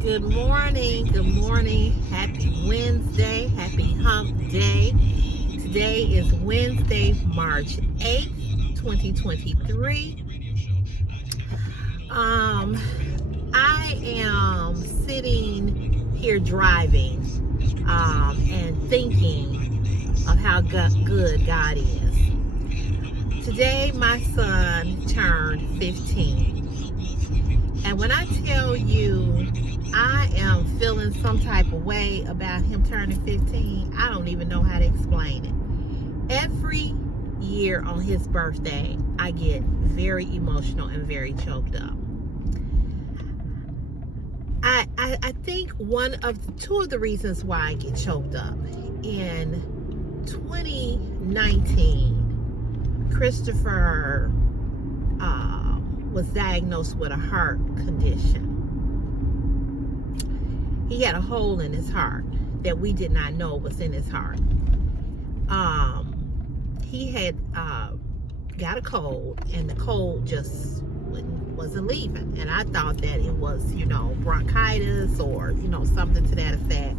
Good morning, happy Wednesday, happy hump day. Today is Wednesday, March 8th, 2023. I am sitting here driving and thinking of how good God is. Today my son turned 15. And when I tell you I am feeling some type of way about him turning 15, I don't even know how to explain it. Every year on his birthday, I get very emotional and very choked up. I think two of the reasons why I get choked up. In 2019, Christopher was diagnosed with a heart condition. He had a hole in his heart that we did not know was in his heart. He had got a cold, and the cold just wasn't leaving. And I thought that it was, bronchitis or, something to that effect.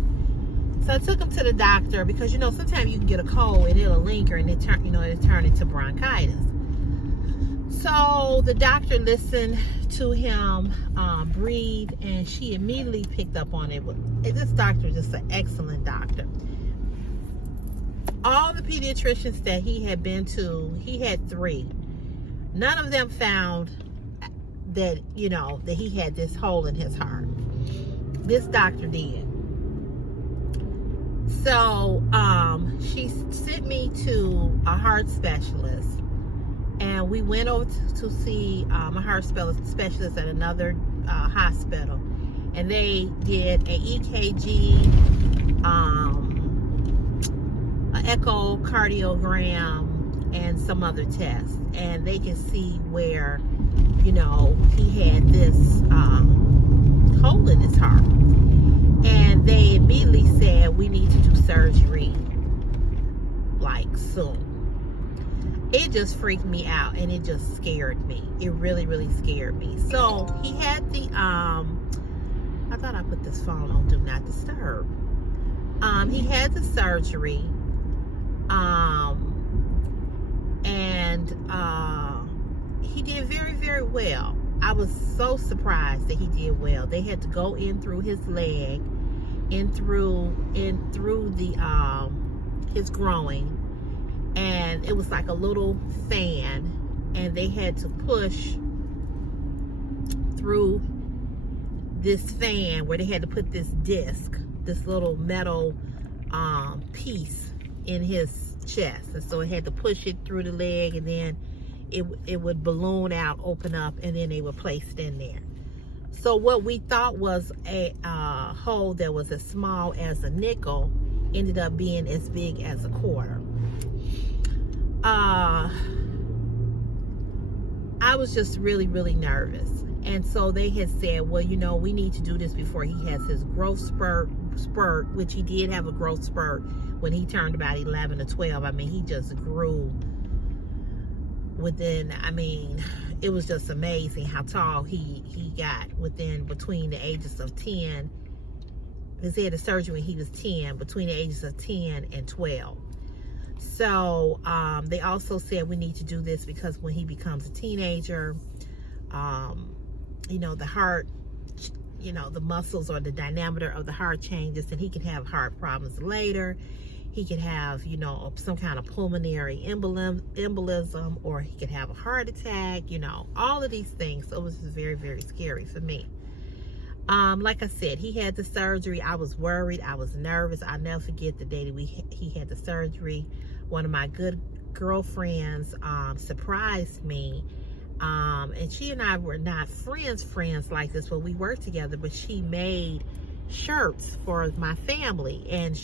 So I took him to the doctor because, sometimes you can get a cold and it'll linger and it'll turn into bronchitis. So the doctor listened to him breathe, and she immediately picked up on it. This doctor is just an excellent doctor. All the pediatricians that he had been to, he had 3. None of them found that, that he had this hole in his heart. This doctor did. So she sent me to a heart specialist. And we went over to see a heart specialist at another hospital. And they did an EKG, an echocardiogram, and some other tests. And they can see where, he had this hole in his heart. And they immediately said, we need to do surgery, like, soon. It just freaked me out, and it just scared me. It really, really scared me. So he had the, I thought I put this phone on Do Not Disturb. He had the surgery, and he did very, very well. I was so surprised that he did well. They had to go in through his leg, in through the, his groin. And it was like a little fan, and they had to push through this fan where they had to put this disc, this little metal piece in his chest. And so it had to push it through the leg, and then it would balloon out, open up, and then they would place it in there. So what we thought was a hole that was as small as a nickel ended up being as big as a quarter. I was just really, really nervous. And so they had said, well, we need to do this before he has his growth spurt, which he did have a growth spurt when he turned about 11 or 12. I mean, he just grew it was just amazing how tall he got between the ages of 10. Because he had a surgery when he was 10, between the ages of 10 and 12. So they also said we need to do this because when he becomes a teenager, the heart, the muscles or the diameter of the heart changes, and he can have heart problems later. He could have, some kind of pulmonary embolism, or he could have a heart attack, all of these things. So it was very, very scary for me. Like I said, he had the surgery. I was worried. I was nervous. I'll never forget the day that he had the surgery. One of my good girlfriends surprised me. And she and I were not friends like this, but we worked together. But she made shirts for my family. And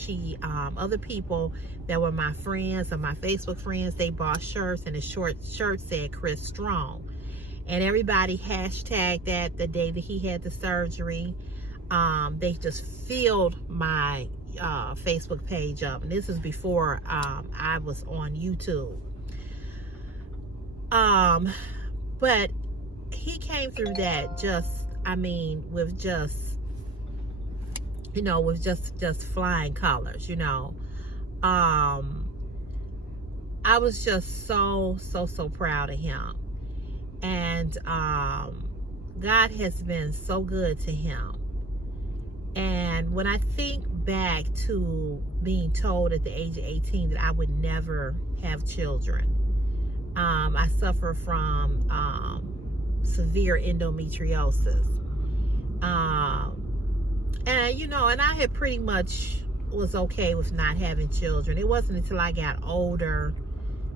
other people that were my friends or my Facebook friends, they bought shirts. And the shirt said Chris Strong. And everybody hashtagged that the day that he had the surgery. They just filled my Facebook page up. And this is before I was on YouTube. But he came through that with just with just flying colors, I was just so proud of him. And God has been so good to him. And when I think back to being told at the age of 18 that I would never have children, I suffer from severe endometriosis. And I had pretty much was okay with not having children. It wasn't until I got older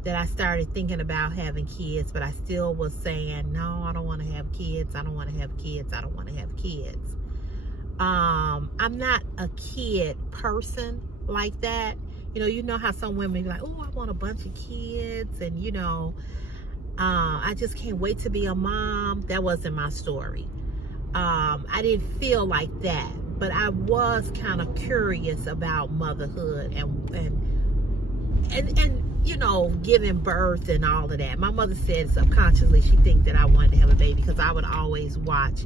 that I started thinking about having kids, but I still was saying, no, I don't want to have kids. I don't want to have kids. I don't want to have kids. I'm not a kid person like that. You know how some women be like, oh, I want a bunch of kids, and I just can't wait to be a mom. That wasn't my story. I didn't feel like that, but I was kind of curious about motherhood and giving birth and all of that. My mother said subconsciously she think that I wanted to have a baby because I would always watch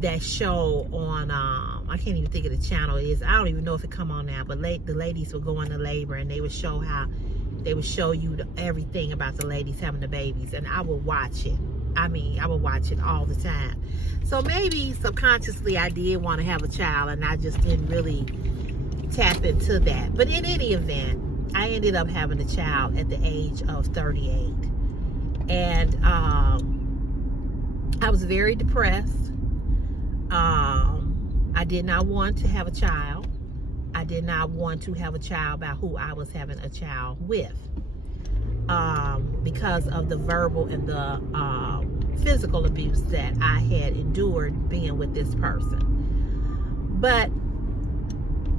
that show on I can't even think of the channel it is. I don't even know if it come on now, but the ladies would go into labor and they would show you everything about the ladies having the babies, and I would watch it. I would watch it all the time. So maybe subconsciously I did want to have a child, and I just didn't really tap into that. But in any event, I ended up having a child at the age of 38. And I was very depressed. I did not want to have a child. I did not want to have a child by who I was having a child with. Because of the verbal and the physical abuse that I had endured being with this person. But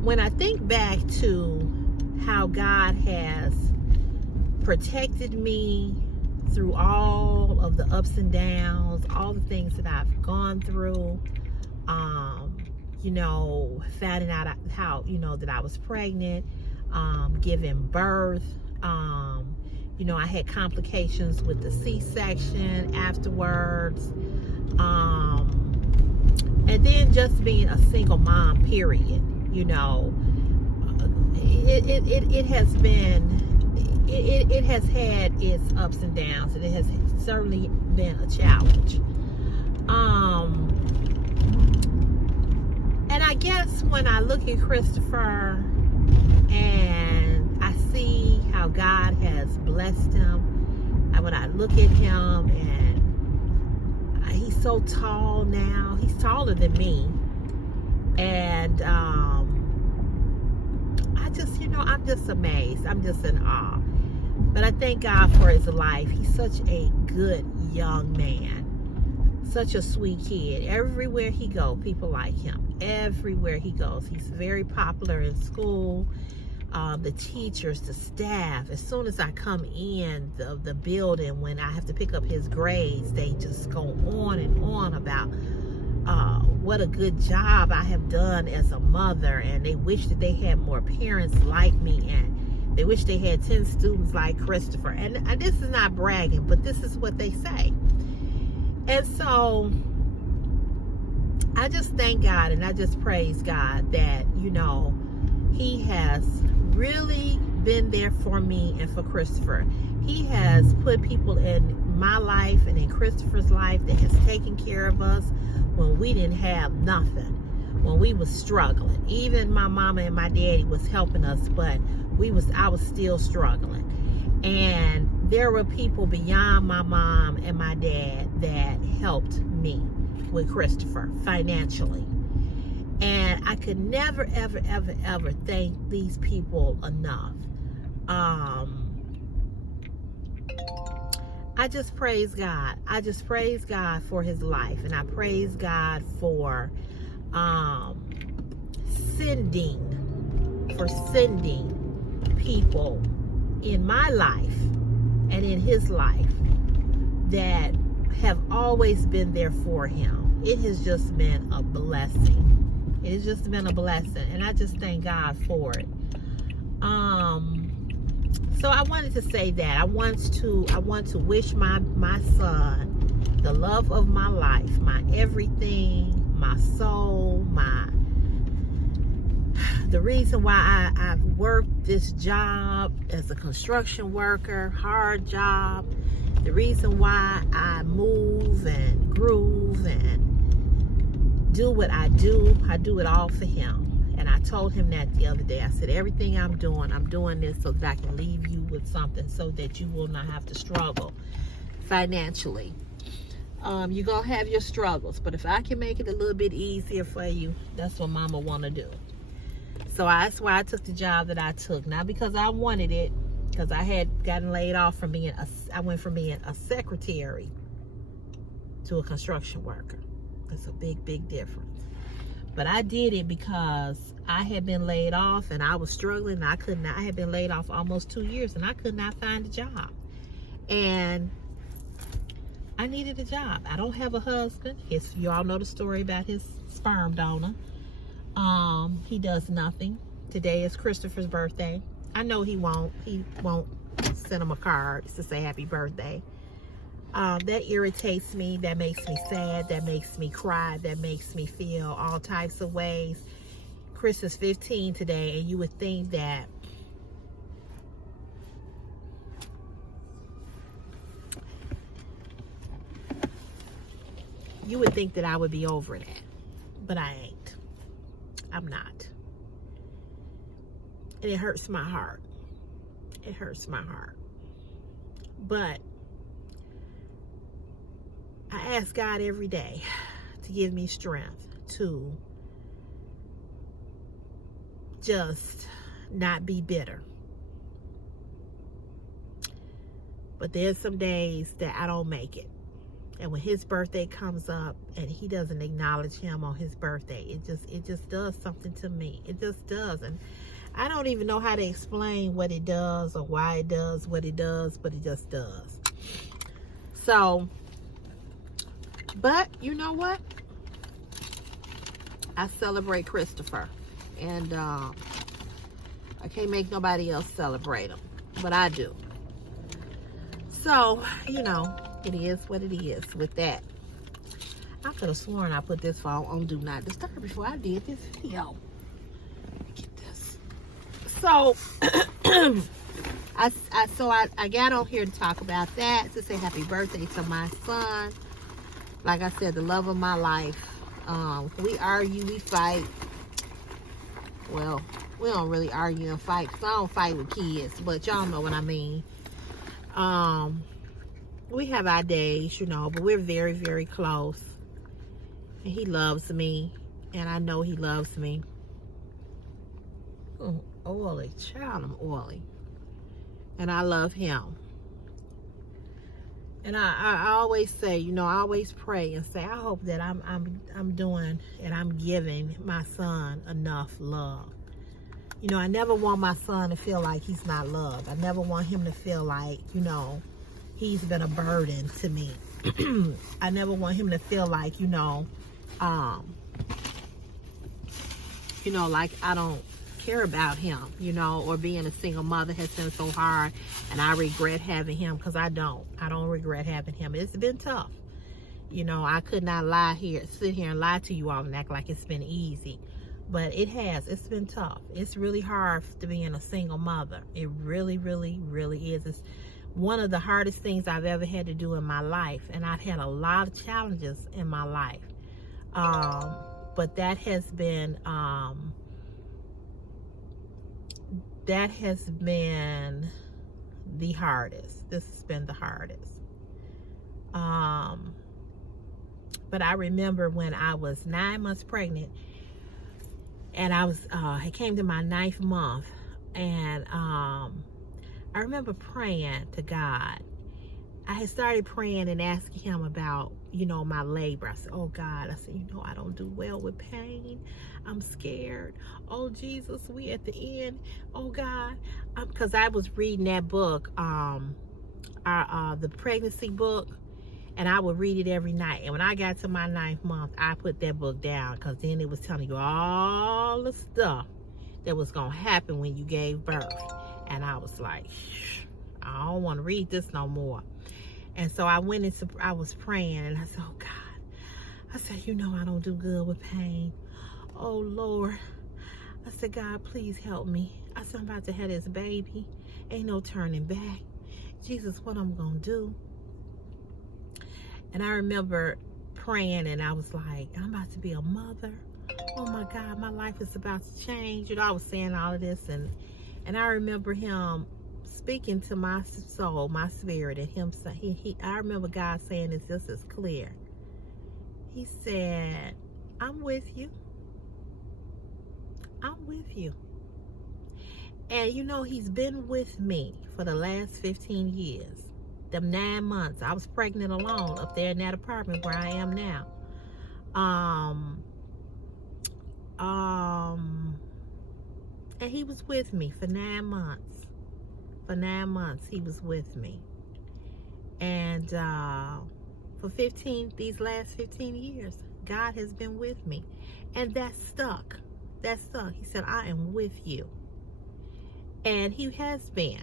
when I think back to how God has protected me through all of the ups and downs, all the things that I've gone through, finding out how, that I was pregnant, giving birth, I had complications with the C-section afterwards, and then just being a single mom, period. It has been, it has had its ups and downs, and it has certainly been a challenge. And I guess when I look at Christopher and I see how God has blessed him, and when I look at him and he's so tall now, he's taller than me, and I'm just amazed. I'm just in awe. But I thank God for his life. He's such a good young man, such a sweet kid. Everywhere he goes, people like him. Everywhere he goes, he's very popular in school. The teachers, the staff, as soon as I come in the building, when I have to pick up his grades, they just go on and on about what a good job I have done as a mother, and they wish that they had more parents like me, and they wish they had 10 students like Christopher. And this is not bragging, but this is what they say. And so I just thank God and I just praise God that, he has really been there for me and for Christopher. He has put people in my life and in Christopher's life that has taken care of us when we didn't have nothing, when we was struggling. Even my mama and my daddy was helping us, but I was still struggling. And there were people beyond my mom and my dad that helped me with Christopher financially. And I could never, ever, ever, ever thank these people enough. I just praise God. I just praise God for his life. And I praise God for sending people in my life and in his life that have always been there for him. It has just been a blessing. It has just been a blessing, and I just thank God for it. So I wanted to say that I want to wish my son, the love of my life, my everything, my soul, the reason why I've worked this job as a construction worker, hard job, the reason why I move and groove and do what I do it all for him. And I told him that the other day. I said, everything I'm doing this so that I can leave you with something so that you will not have to struggle financially. You're going to have your struggles, but if I can make it a little bit easier for you, that's what Mama want to do. So that's why I took the job that I took. Not because I wanted it, because I had gotten laid off from I went from being a secretary to a construction worker. That's a big, big difference. But I did it because I had been laid off and I was struggling. I had been laid off almost 2 years and I could not find a job. And I needed a job. I don't have a husband. You all know the story about his sperm donor. He does nothing. Today is Christopher's birthday. I know he won't send him a card to say happy birthday. That irritates me. That makes me sad. That makes me cry. That makes me feel all types of ways. Chris is 15 today, and you would think that I would be over that, but I ain't. I'm not. And it hurts my heart. It hurts my heart. But I ask God every day to give me strength to just not be bitter. But there's some days that I don't make it. And when his birthday comes up and he doesn't acknowledge him on his birthday, it just does something to me. It just does. And I don't even know how to explain what it does or why it does what it does, but it just does. So, but you know what? I celebrate Christopher. And I can't make nobody else celebrate him, but I do. So, you know, it is what it is with that. I could have sworn I put this phone on Do Not Disturb before I did this video. Get this. So, I got on here to talk about that, to say happy birthday to my son. Like I said, the love of my life. We argue, we fight. Well, we don't really argue and fight, because I don't fight with kids, but y'all know what I mean. We have our days, you know, but we're very, very close. And he loves me, and I know he loves me. Oh, oily, child, I'm oily. And I love him. And I always say, you know, I always pray and say, I hope that I'm doing and I'm giving my son enough love. You know, I never want my son to feel like he's not loved. I never want him to feel like, you know, he's been a burden to me. I never want him to feel like, like I don't care about him, you know, or being a single mother has been so hard and I regret having him, because I don't regret having him. It's been tough. You know, I could not sit here and lie to you all and act like it's been easy. But it's been tough. It's really hard to be a single mother. It really, really, really is. It's one of the hardest things I've ever had to do in my life. And I've had a lot of challenges in my life. But that has been the hardest. This has been the hardest. But I remember when I was 9 months pregnant, and I came to my 9th month, and I remember praying to God. I had started praying and asking him about, you know, my labor. I said, oh God, I said, you know, I don't do well with pain. I'm scared. Oh Jesus, we at the end. Oh God, because I was reading that book, the pregnancy book, and I would read it every night. And when I got to my 9th month, I put that book down, because then it was telling you all the stuff that was going to happen when you gave birth. And I was like, I don't want to read this no more. And so I was praying, and I said, oh God, I said, you know I don't do good with pain. Oh, Lord. I said, God, please help me. I said, I'm about to have this baby. Ain't no turning back. Jesus, what I'm going to do? And I remember praying, and I was like, I'm about to be a mother. Oh, my God, my life is about to change. You know, I was saying all of this, and I remember him speaking to my soul, my spirit, and him saying, I remember God saying this just as clear. He said, I'm with you. I'm with you. And you know, he's been with me for the last 15 years. Them 9 months. I was pregnant alone up there in that apartment where I am now. And he was with me for 9 months. For 9 months, he was with me. And for these last 15 years, God has been with me. And that stuck. That stuck. He said, I am with you. And he has been.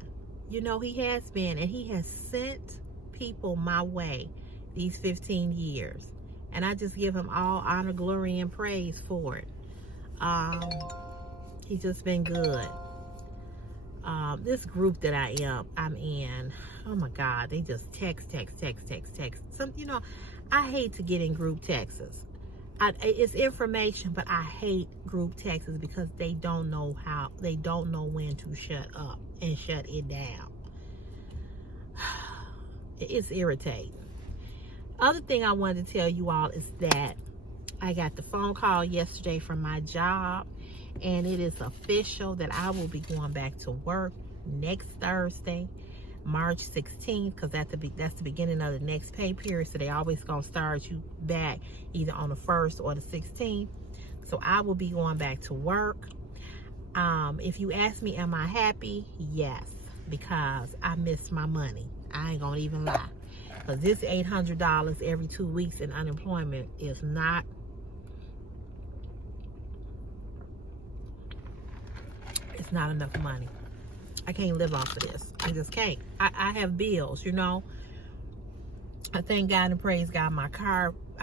You know, he has been. And he has sent people my way these 15 years. And I just give him all honor, glory, and praise for it. He's just been good. This group that I'm in, oh my God, they just text. Some, you know, I hate to get in group texts. It's information, but I hate group texts because they don't know when to shut up and shut it down. It's irritating. Other thing I wanted to tell you all is that I got the phone call yesterday from my job, and it is official that I will be going back to work next Thursday, March 16th, because that's the beginning of the next pay period. So they always gonna start you back either on the 1st or the 16th. So I will be going back to work. If you ask me, am I happy? Yes, because I missed my money. I ain't gonna even lie. Because this $800 every 2 weeks in unemployment is not, it's not enough money. I can't live off of this. I just can't. I have bills, you know. I thank God and praise God. I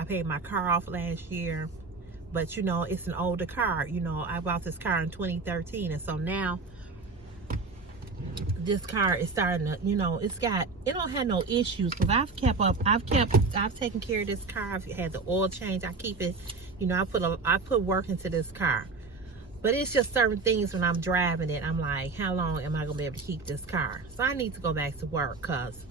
paid my car off last year. But, you know, it's an older car. You know, I bought this car in 2013. And so now, this car is starting to, you know, it don't have no issues. Because I've taken care of this car. I've had the oil change. I keep it, you know, I put work into this car. But it's just certain things when I'm driving it, I'm like, how long am I going to be able to keep this car? So I need to go back to work because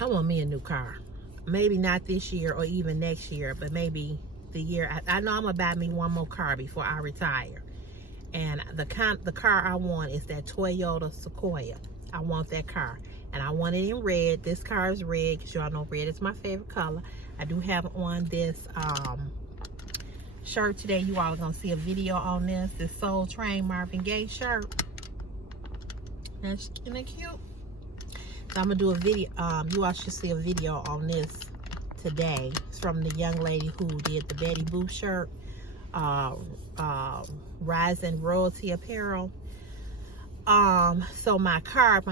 I want me a new car. Maybe not this year or even next year, but maybe the year. I know I'm going to buy me one more car before I retire. And the car I want is that Toyota Sequoia. I want that car. And I want it in red. This car is red because y'all know red is my favorite color. I do have on this shirt today. You all are gonna see a video on this Soul Train Marvin Gaye shirt. That's kind of cute. So I'm gonna do a video. You all should see a video on this today. It's from the young lady who did the Betty Boo shirt, Rising Royalty Apparel. So my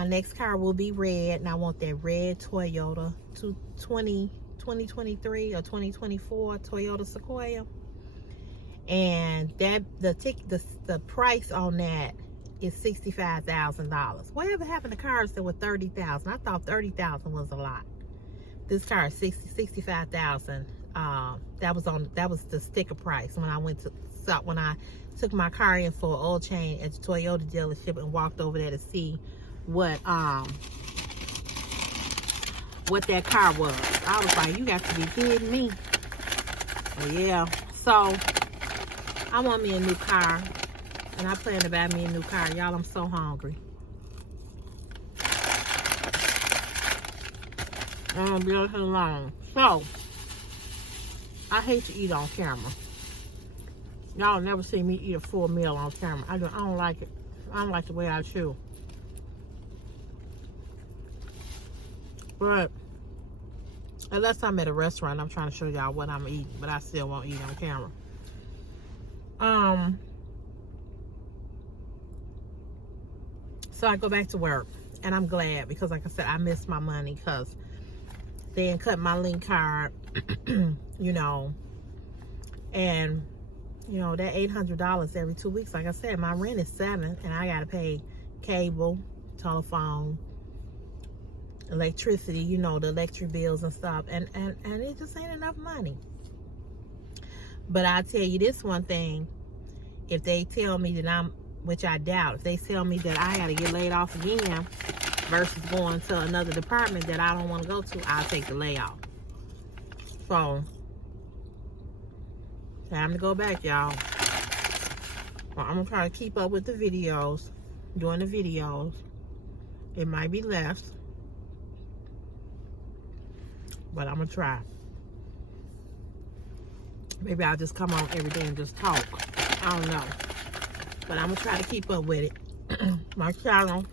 next car will be red, and I want that red Toyota 2023 or 2024 Toyota Sequoia. And that the price on that is $65,000. Whatever happened to cars that were $30,000? I thought $30,000 was a lot. This car is $65,000. That was the sticker price when I took my car in for an oil change at the Toyota dealership and walked over there to see what that car was. I was like, you got to be kidding me. But yeah, so I want me a new car, and I plan to buy me a new car. Y'all, I'm so hungry. I'm be alone. So, I hate to eat on camera. Y'all never see me eat a full meal on camera. I don't like it. I don't like the way I chew. But, unless I'm at a restaurant, I'm trying to show y'all what I'm eating, but I still won't eat on camera. So I go back to work, and I'm glad because, like I said, I missed my money because they didn't cut my link card you know, and you know, that $800 every 2 weeks, like I said, my rent is $7, and I gotta pay cable, telephone, electricity, you know, the electric bills and stuff, and it just ain't enough money. But I'll tell you this one thing, if they tell me that I'm, which I doubt, if they tell me that I gotta get laid off again versus going to another department that I don't want to go to, I'll take the layoff. So time to go back, y'all. Well, I'm gonna try to keep up with the videos, doing the videos. It might be less, but I'm gonna try. Maybe I'll just come on every day and just talk. I don't know, but I'm gonna try to keep up with it. My channel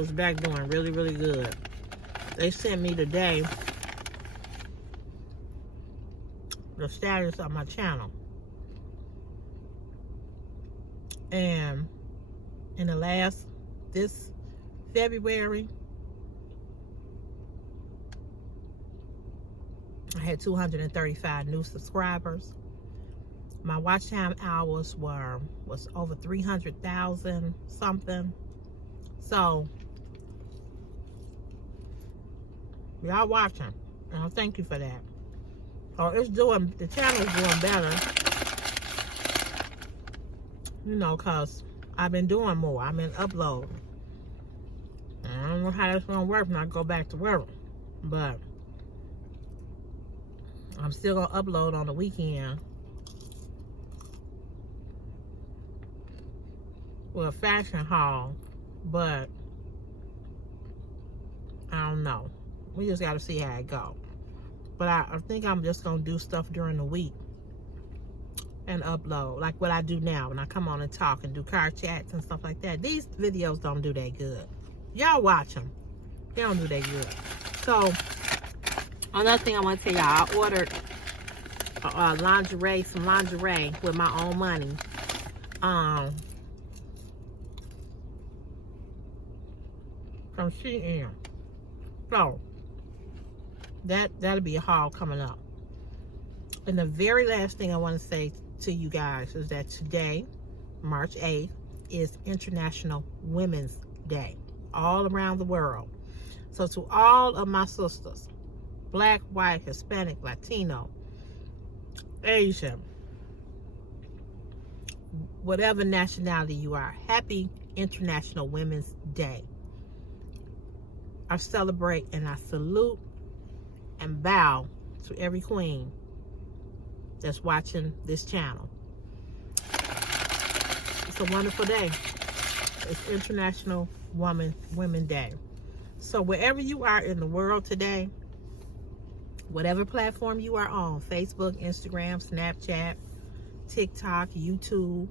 is back doing really, really good. They sent me today the status of my channel, and in this February, I had 235 new subscribers. My watch time hours was over 300,000 something. So y'all watching, and I thank you for that. So the channel is doing better, you know, cause I've been doing more. I've been uploading. I don't know how that's gonna work when I go back to work, but I'm still gonna upload on the weekend. With a fashion haul, but I don't know. We just gotta see how it go. But I think I'm just gonna do stuff during the week and upload, like what I do now when I come on and talk and do car chats and stuff like that. These videos don't do that good. Y'all watch them. They don't do that good. So another thing I want to tell y'all, I ordered some lingerie with my own money. From Shein. So that'll be a haul coming up. And the very last thing I want to say to you guys is that today, March 8th, is International Women's Day all around the world. So to all of my sisters, Black, white, Hispanic, Latino, Asian, whatever nationality you are, happy International Women's Day. I celebrate and I salute and bow to every queen that's watching this channel. It's a wonderful day. It's International Women Day. So wherever you are in the world today, whatever platform you are on, Facebook, Instagram, Snapchat, TikTok, YouTube,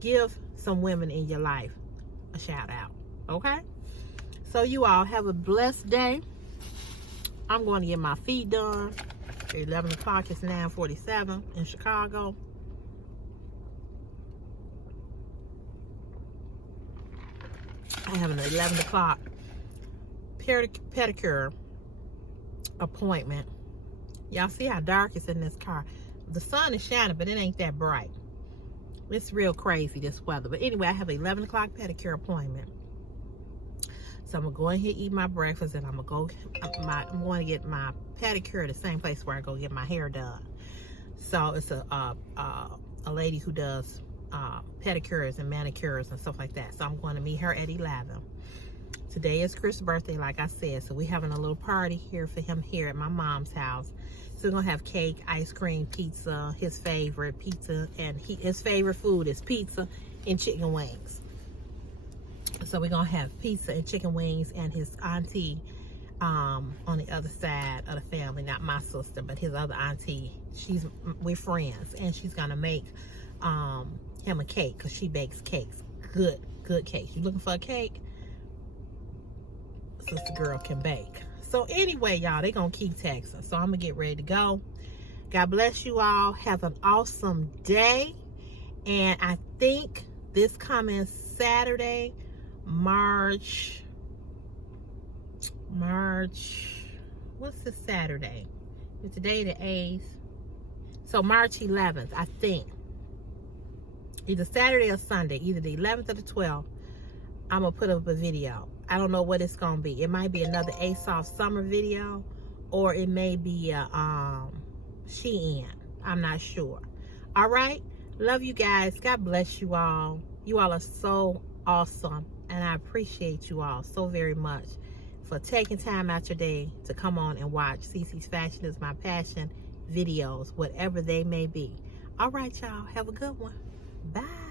give some women in your life a shout out, okay? So you all have a blessed day. I'm going to get my feet done. 11 o'clock, it's 9:47 in Chicago. I have an 11 o'clock pedicure appointment. Y'all see how dark it's in this car. The sun is shining, but it ain't that bright. It's real crazy, this weather. But anyway, I have an 11 o'clock pedicure appointment. So I'm gonna go in here, eat my breakfast, and I'm going to get my pedicure at the same place where I go get my hair done. So it's a lady who does pedicures and manicures and stuff like that. So I'm going to meet her at 11. Today is Chris' birthday, like I said. So we're having a little party here for him here at my mom's house. So we're gonna have cake, ice cream, pizza, his favorite pizza, and his favorite food is pizza and chicken wings. So we're gonna have pizza and chicken wings, and his auntie on the other side of the family, not my sister, but his other auntie, we're friends, and she's gonna make him a cake, because she bakes cakes. Good cakes. You looking for a cake? Sister girl can bake. So anyway, y'all, they gonna keep texting. So I'm gonna get ready to go. God bless you all. Have an awesome day. And I think this coming Saturday, March what's this Saturday? It's today the 8th. So March 11th, I think. Either Saturday or Sunday, either the 11th or the 12th, I'm going to put up a video. I don't know what it's going to be. It might be another ASOS summer video, or it may be a Shein. I'm not sure. All right? Love you guys. God bless you all. You all are so awesome, and I appreciate you all so very much for taking time out your day to come on and watch CC's Fashion is My Passion videos, whatever they may be. All right, y'all. Have a good one. Bye.